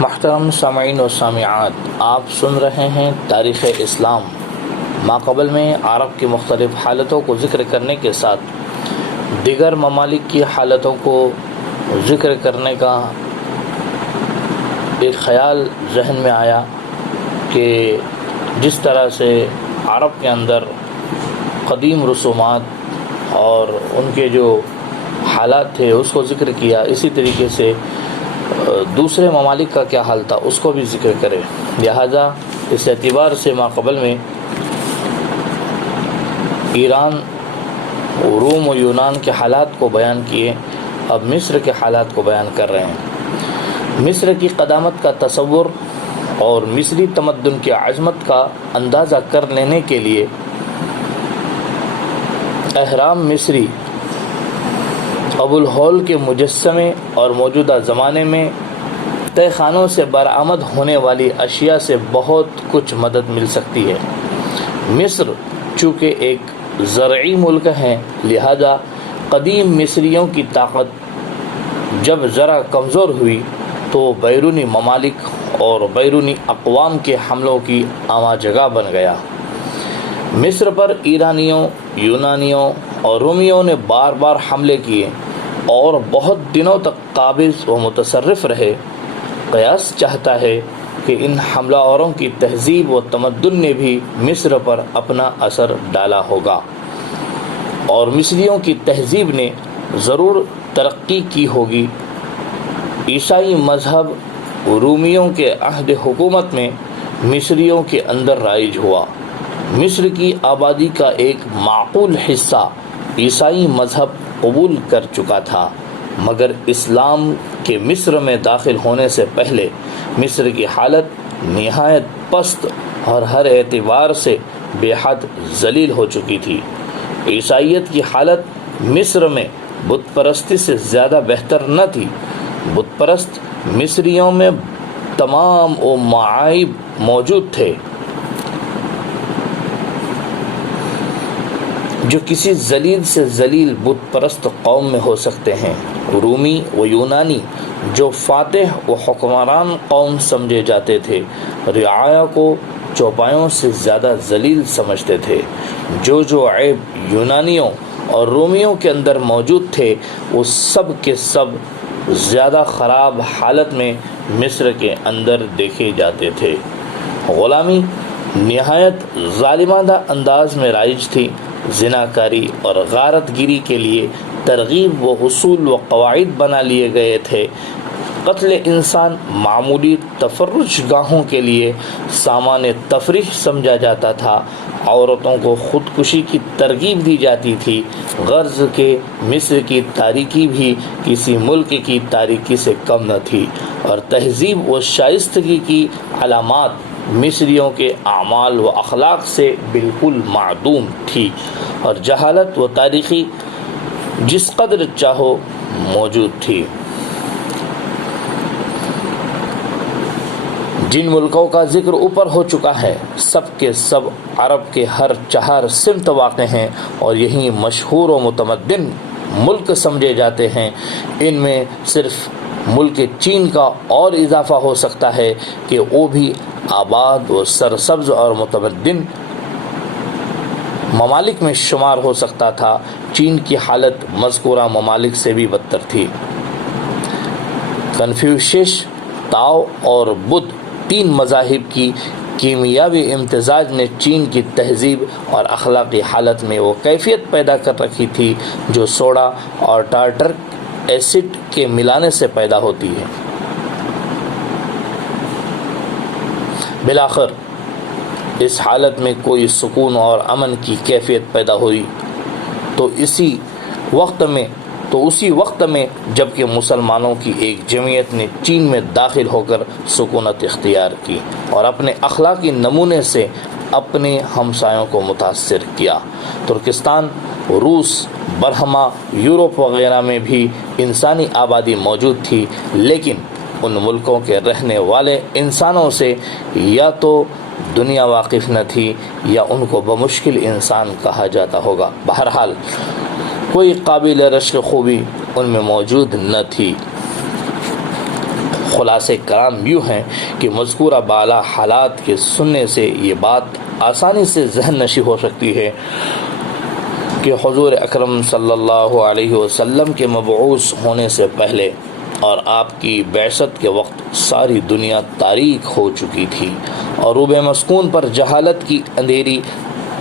محترم سامعین و سامعات، آپ سن رہے ہیں تاریخ اسلام۔ ماقبل میں عرب کی مختلف حالتوں کو ذکر کرنے کے ساتھ دیگر ممالک کی حالتوں کو ذکر کرنے کا ایک خیال ذہن میں آیا کہ جس طرح سے عرب کے اندر قدیم رسومات اور ان کے جو حالات تھے اس کو ذکر کیا، اسی طریقے سے دوسرے ممالک کا کیا حال تھا اس کو بھی ذکر کرے۔ لہذا اس اعتبار سے ماقبل میں ایران، روم و یونان کے حالات کو بیان کیے، اب مصر کے حالات کو بیان کر رہے ہیں۔ مصر کی قدامت کا تصور اور مصری تمدن کی عظمت کا اندازہ کر لینے کے لیے اہرام مصری، ابو الہول کے مجسمے اور موجودہ زمانے میں تہہ خانوں سے برآمد ہونے والی اشیاء سے بہت کچھ مدد مل سکتی ہے۔ مصر چونکہ ایک زرعی ملک ہے، لہذا قدیم مصریوں کی طاقت جب ذرا کمزور ہوئی تو بیرونی ممالک اور بیرونی اقوام کے حملوں کی آماں جگہ بن گیا۔ مصر پر ایرانیوں، یونانیوں اور رومیوں نے بار بار حملے کیے اور بہت دنوں تک قابض و متصرف رہے۔ قیاس چاہتا ہے کہ ان حملہ آوروں کی تہذیب و تمدن نے بھی مصر پر اپنا اثر ڈالا ہوگا، اور مصریوں کی تہذیب نے ضرور ترقی کی ہوگی۔ عیسائی مذہب رومیوں کے عہد حکومت میں مصریوں کے اندر رائج ہوا۔ مصر کی آبادی کا ایک معقول حصہ عیسائی مذہب قبول کر چکا تھا، مگر اسلام کے مصر میں داخل ہونے سے پہلے مصر کی حالت نہایت پست اور ہر اعتبار سے بے حد ذلیل ہو چکی تھی۔ عیسائیت کی حالت مصر میں بت پرستی سے زیادہ بہتر نہ تھی۔ بت پرست مصریوں میں تمام و معائب موجود تھے جو کسی ذلیل سے ذلیل بت پرست قوم میں ہو سکتے ہیں۔ رومی و یونانی جو فاتح و حکمران قوم سمجھے جاتے تھے، رعایا کو چوپایوں سے زیادہ ذلیل سمجھتے تھے۔ جو عیب یونانیوں اور رومیوں کے اندر موجود تھے وہ سب کے سب زیادہ خراب حالت میں مصر کے اندر دیکھے جاتے تھے۔ غلامی نہایت ظالمانہ انداز میں رائج تھی۔ زناکاری اور غارت گیری کے لیے ترغیب و اصول و قواعد بنا لیے گئے تھے۔ قتل انسان معمولی تفرج گاہوں کے لیے سامان تفریح سمجھا جاتا تھا۔ عورتوں کو خودکشی کی ترغیب دی جاتی تھی۔ غرض کہ مصر کی تاریکی بھی کسی ملک کی تاریکی سے کم نہ تھی، اور تہذیب و شائستگی کی علامات مصریوں کے اعمال و اخلاق سے بالکل معدوم تھی، اور جہالت و تاریخی جس قدر چاہو موجود تھی۔ جن ملکوں کا ذکر اوپر ہو چکا ہے سب کے سب عرب کے ہر چہار سمت واقع ہیں، اور یہی مشہور و متمدن ملک سمجھے جاتے ہیں۔ ان میں صرف ملک چین کا اور اضافہ ہو سکتا ہے کہ وہ بھی آباد و سرسبز اور متمدن ممالک میں شمار ہو سکتا تھا۔ چین کی حالت مذکورہ ممالک سے بھی بدتر تھی۔ کنفیوشس، تاؤ اور بدھ، تین مذاہب کی کیمیاوی امتزاج نے چین کی تہذیب اور اخلاقی حالت میں وہ کیفیت پیدا کر رکھی تھی جو سوڈا اور ٹارٹرک ایسڈ کے ملانے سے پیدا ہوتی ہے۔ بالآخر اس حالت میں کوئی سکون اور امن کی کیفیت پیدا ہوئی تو اسی وقت میں جبکہ مسلمانوں کی ایک جمعیت نے چین میں داخل ہو کر سکونت اختیار کی اور اپنے اخلاقی نمونے سے اپنے ہمسایوں کو متاثر کیا۔ ترکستان، روس، برہما، یورپ وغیرہ میں بھی انسانی آبادی موجود تھی، لیکن ان ملکوں کے رہنے والے انسانوں سے یا تو دنیا واقف نہ تھی یا ان کو بمشکل انسان کہا جاتا ہوگا۔ بہرحال کوئی قابل رشک خوبی ان میں موجود نہ تھی۔ خلاصے کرام یوں ہیں کہ مذکورہ بالا حالات کے سننے سے یہ بات آسانی سے ذہن نشی ہو سکتی ہے کہ حضور اکرم صلی اللہ علیہ وسلم کے مبعوث ہونے سے پہلے اور آپ کی بعثت کے وقت ساری دنیا تاریک ہو چکی تھی اور روب مسکون پر جہالت کی اندھیری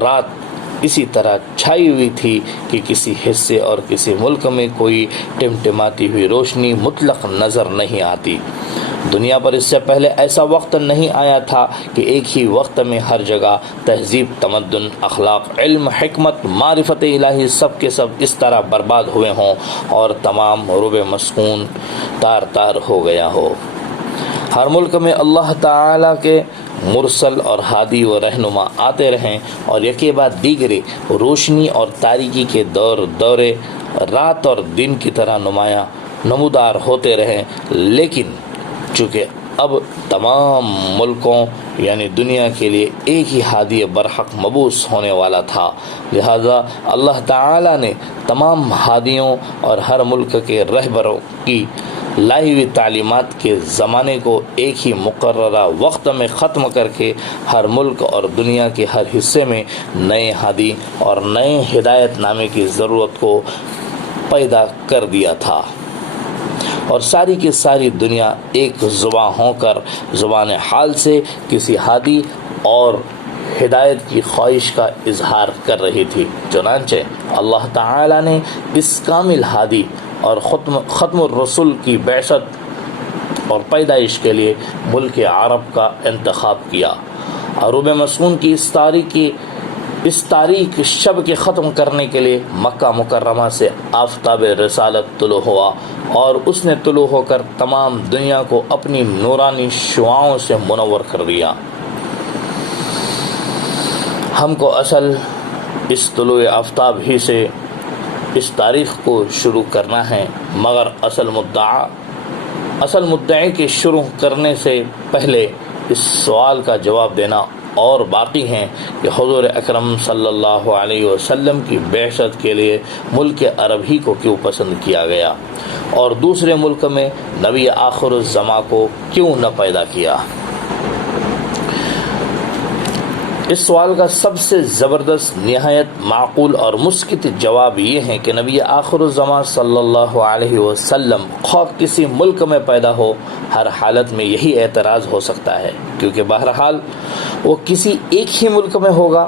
رات اسی طرح چھائی ہوئی تھی کہ کسی حصے اور کسی ملک میں کوئی ٹمٹماتی ہوئی روشنی مطلق نظر نہیں آتی۔ دنیا پر اس سے پہلے ایسا وقت نہیں آیا تھا کہ ایک ہی وقت میں ہر جگہ تہذیب، تمدن، اخلاق، علم، حکمت، معرفت الہی سب کے سب اس طرح برباد ہوئے ہوں اور تمام روب مسکون تار تار ہو گیا ہو۔ ہر ملک میں اللہ تعالیٰ کے مرسل اور ہادی و رہنما آتے رہیں اور یکے بعد دیگرے روشنی اور تاریکی کے دورے رات اور دن کی طرح نمودار ہوتے رہیں، لیکن چونکہ اب تمام ملکوں یعنی دنیا کے لیے ایک ہی ہادی برحق مبعوث ہونے والا تھا، لہذا اللہ تعالیٰ نے تمام ہادیوں اور ہر ملک کے رہبروں کی لائی ہوئی تعلیمات کے زمانے کو ایک ہی مقررہ وقت میں ختم کر کے ہر ملک اور دنیا کے ہر حصے میں نئے ہادی اور نئے ہدایت نامے کی ضرورت کو پیدا کر دیا تھا، اور ساری کی ساری دنیا ایک زباں ہو کر زبان حال سے کسی ہادی اور ہدایت کی خواہش کا اظہار کر رہی تھی۔ چنانچہ اللہ تعالی نے اس کامل ہادی اور ختم الرسل کی بعثت اور پیدائش کے لیے ملک عرب کا انتخاب کیا۔ عروب مسکون کی اس تاریک شب کے ختم کرنے کے لیے مکہ مکرمہ سے آفتاب رسالت طلوع ہوا اور اس نے طلوع ہو کر تمام دنیا کو اپنی نورانی شعاعوں سے منور کر دیا۔ ہم کو اصل اس طلوع آفتاب ہی سے اس تاریخ کو شروع کرنا ہے، مگر اصل مدعی کے شروع کرنے سے پہلے اس سوال کا جواب دینا اور باقی ہیں کہ حضور اکرم صلی اللہ علیہ وسلم کی بعثت کے لیے ملک عرب ہی کو کیوں پسند کیا گیا اور دوسرے ملک میں نبی آخر الزماں کو کیوں نہ پیدا کیا۔ اس سوال کا سب سے زبردست، نہایت معقول اور مسکت جواب یہ ہے کہ نبی آخر الزماں صلی اللہ علیہ وسلم خواہ کسی ملک میں پیدا ہو، ہر حالت میں یہی اعتراض ہو سکتا ہے، کیونکہ بہرحال وہ کسی ایک ہی ملک میں ہوگا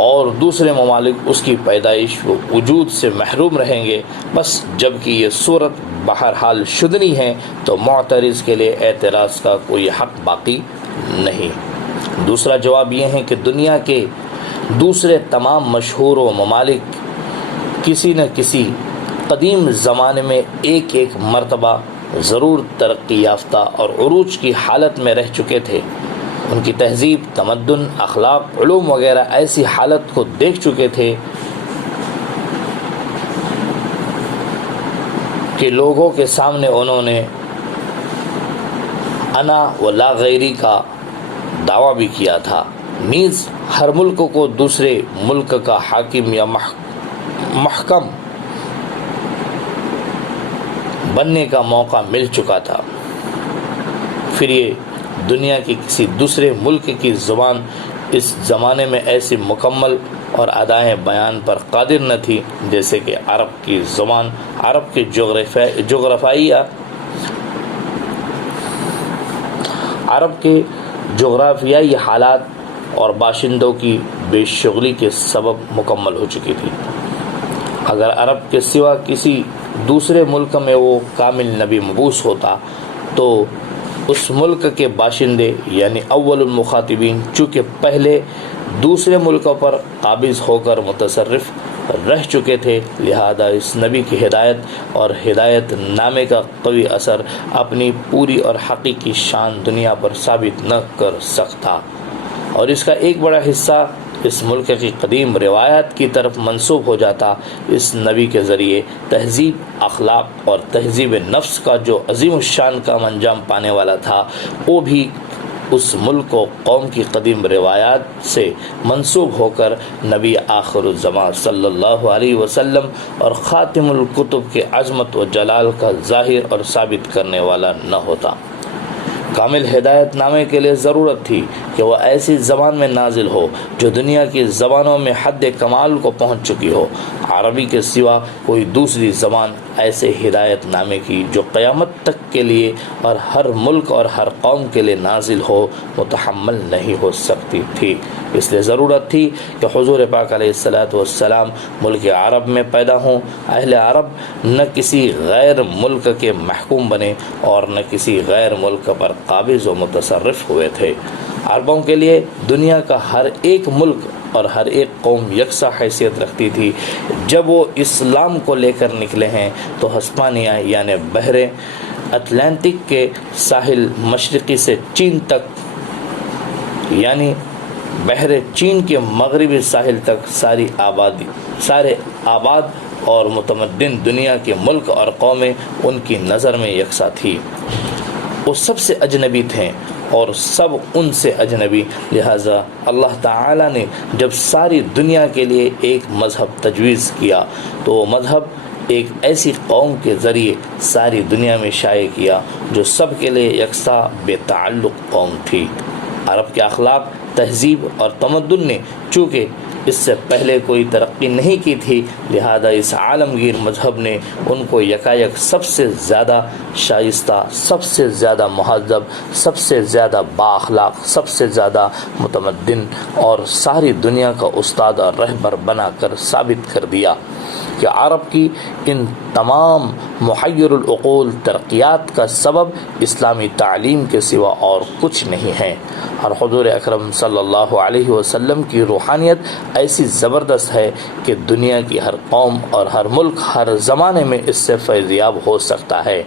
اور دوسرے ممالک اس کی پیدائش و وجود سے محروم رہیں گے۔ بس جبکہ یہ صورت بہرحال شدنی ہے تو معترض کے لیے اعتراض کا کوئی حق باقی نہیں۔ دوسرا جواب یہ ہے کہ دنیا کے دوسرے تمام مشہور و ممالک کسی نہ کسی قدیم زمانے میں ایک مرتبہ ضرور ترقی یافتہ اور عروج کی حالت میں رہ چکے تھے۔ ان کی تہذیب، تمدن، اخلاق، علوم وغیرہ ایسی حالت کو دیکھ چکے تھے کہ لوگوں کے سامنے انہوں نے انا و لا غیری کا دعویٰ بھی کیا تھا۔ نیز ہر ملک کو دوسرے ملک کا حاکم یا محکم بننے کا موقع مل چکا تھا۔ پھر یہ دنیا کے کسی دوسرے ملک کی زبان اس زمانے میں ایسی مکمل اور ادائیں بیان پر قادر نہ تھی جیسے کہ عرب کی زبان، عرب کے جغرافیائی حالات اور باشندوں کی بے شغلی کے سبب مکمل ہو چکی تھی۔ اگر عرب کے سوا کسی دوسرے ملک میں وہ کامل نبی مبعوث ہوتا تو اس ملک کے باشندے یعنی اول المخاطبین چونکہ پہلے دوسرے ملکوں پر قابض ہو کر متصرف رہ چکے تھے، لہذا اس نبی کی ہدایت اور ہدایت نامے کا قوی اثر اپنی پوری اور حقیقی شان دنیا پر ثابت نہ کر سکتا، اور اس کا ایک بڑا حصہ اس ملک کی قدیم روایات کی طرف منسوب ہو جاتا۔ اس نبی کے ذریعے تہذیب، اخلاق اور تہذیب نفس کا جو عظیم الشان کا انجام پانے والا تھا، وہ بھی اس ملک و قوم کی قدیم روایات سے منسوب ہو کر نبی آخر الزمان صلی اللہ علیہ وسلم اور خاتم الکتب کے عظمت و جلال کا ظاہر اور ثابت کرنے والا نہ ہوتا۔ کامل ہدایت نامے کے لیے ضرورت تھی کہ وہ ایسی زبان میں نازل ہو جو دنیا کی زبانوں میں حد کمال کو پہنچ چکی ہو۔ عربی کے سوا کوئی دوسری زبان ایسے ہدایت نامے کی جو قیامت تک کے لیے اور ہر ملک اور ہر قوم کے لیے نازل ہو متحمل نہیں ہو سکتی تھی۔ اس لیے ضرورت تھی کہ حضور پاک علیہ الصلاۃ والسلام ملک عرب میں پیدا ہوں۔ اہل عرب نہ کسی غیر ملک کے محکوم بنے اور نہ کسی غیر ملک پر قابض و متصرف ہوئے تھے۔ عربوں کے لیے دنیا کا ہر ایک ملک اور ہر ایک قوم یکساں حیثیت رکھتی تھی۔ جب وہ اسلام کو لے کر نکلے ہیں تو ہسپانیہ یعنی بحر اٹلانٹک کے ساحل مشرقی سے چین تک، یعنی بحر چین کے مغربی ساحل تک سارے آباد اور متمدن دنیا کے ملک اور قومیں ان کی نظر میں یکساں تھی۔ وہ سب سے اجنبی تھے اور سب ان سے اجنبی، لہٰذا اللہ تعالی نے جب ساری دنیا کے لیے ایک مذہب تجویز کیا تو وہ مذہب ایک ایسی قوم کے ذریعے ساری دنیا میں شائع کیا جو سب کے لیے یکساں بے تعلق قوم تھی۔ عرب کے اخلاق، تہذیب اور تمدن نے چونکہ اس سے پہلے کوئی ترقی نہیں کی تھی، لہذا اس عالمگیر مذہب نے ان کو یکایک سب سے زیادہ شائستہ، سب سے زیادہ مہذب، سب سے زیادہ بااخلاق، سب سے زیادہ متمدن اور ساری دنیا کا استاد اور رہبر بنا کر ثابت کر دیا کہ عرب کی ان تمام محیر العقول ترقیات کا سبب اسلامی تعلیم کے سوا اور کچھ نہیں ہے۔ اور حضور اکرم صلی اللہ علیہ وسلم کی روحانیت ایسی زبردست ہے کہ دنیا کی ہر قوم اور ہر ملک ہر زمانے میں اس سے فیضیاب ہو سکتا ہے۔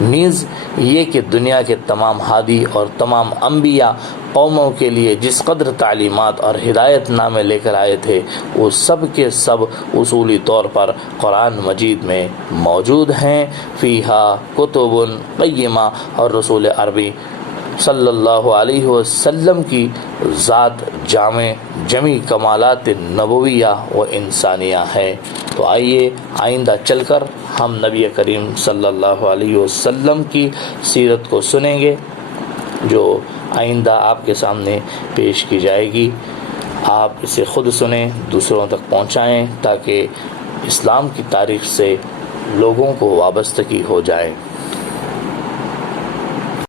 نیز یہ کہ دنیا کے تمام ہادی اور تمام انبیاء قوموں کے لیے جس قدر تعلیمات اور ہدایت نامے لے کر آئے تھے وہ سب کے سب اصولی طور پر قرآن مجید میں موجود ہیں۔ فیہا کتب قیمہ، اور رسول عربی صلی اللہ علیہ وسلم کی ذات جمی کمالات نبویہ و انسانیہ ہے۔ تو آئیے آئندہ چل کر ہم نبی کریم صلی اللہ علیہ وسلم کی سیرت کو سنیں گے جو آئندہ آپ کے سامنے پیش کی جائے گی۔ آپ اسے خود سنیں، دوسروں تک پہنچائیں تاکہ اسلام کی تاریخ سے لوگوں کو وابستگی ہو جائے۔